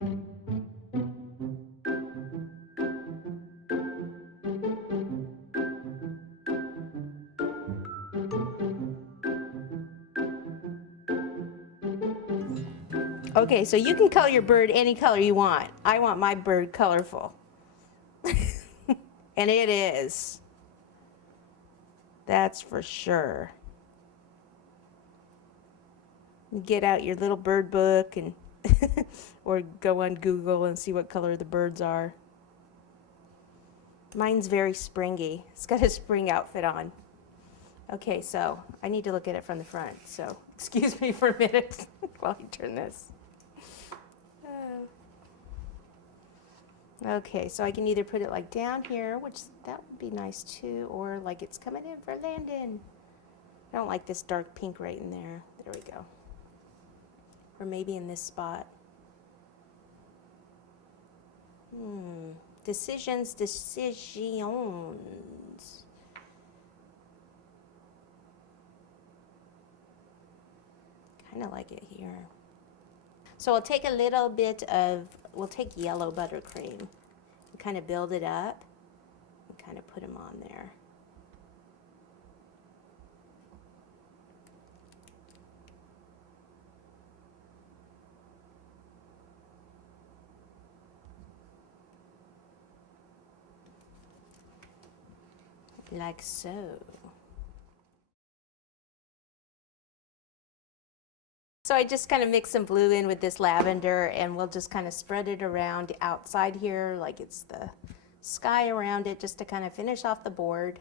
Okay, so you can color your bird any color you want. I want my bird colorful. And it is. That's for sure. Get out your little bird book and or go on Google and see what color the birds are. Mine's very springy. It's got a spring outfit on. Okay, so I need to look at it from the front, so excuse me for a minute while I turn this. Okay, so I can either put it like down here, which that would be nice too, or like it's coming in for landing. I don't like this dark pink right in there. There we go. Or maybe in this spot. Decisions. Kind of like it here. So I'll take a little bit of, we'll take yellow buttercream and kind of build it up and kind of put them on there. Like so. So I just kind of mix some blue in with this lavender, and we'll just kind of spread it around outside here like it's the sky around it, just to kind of finish off the board.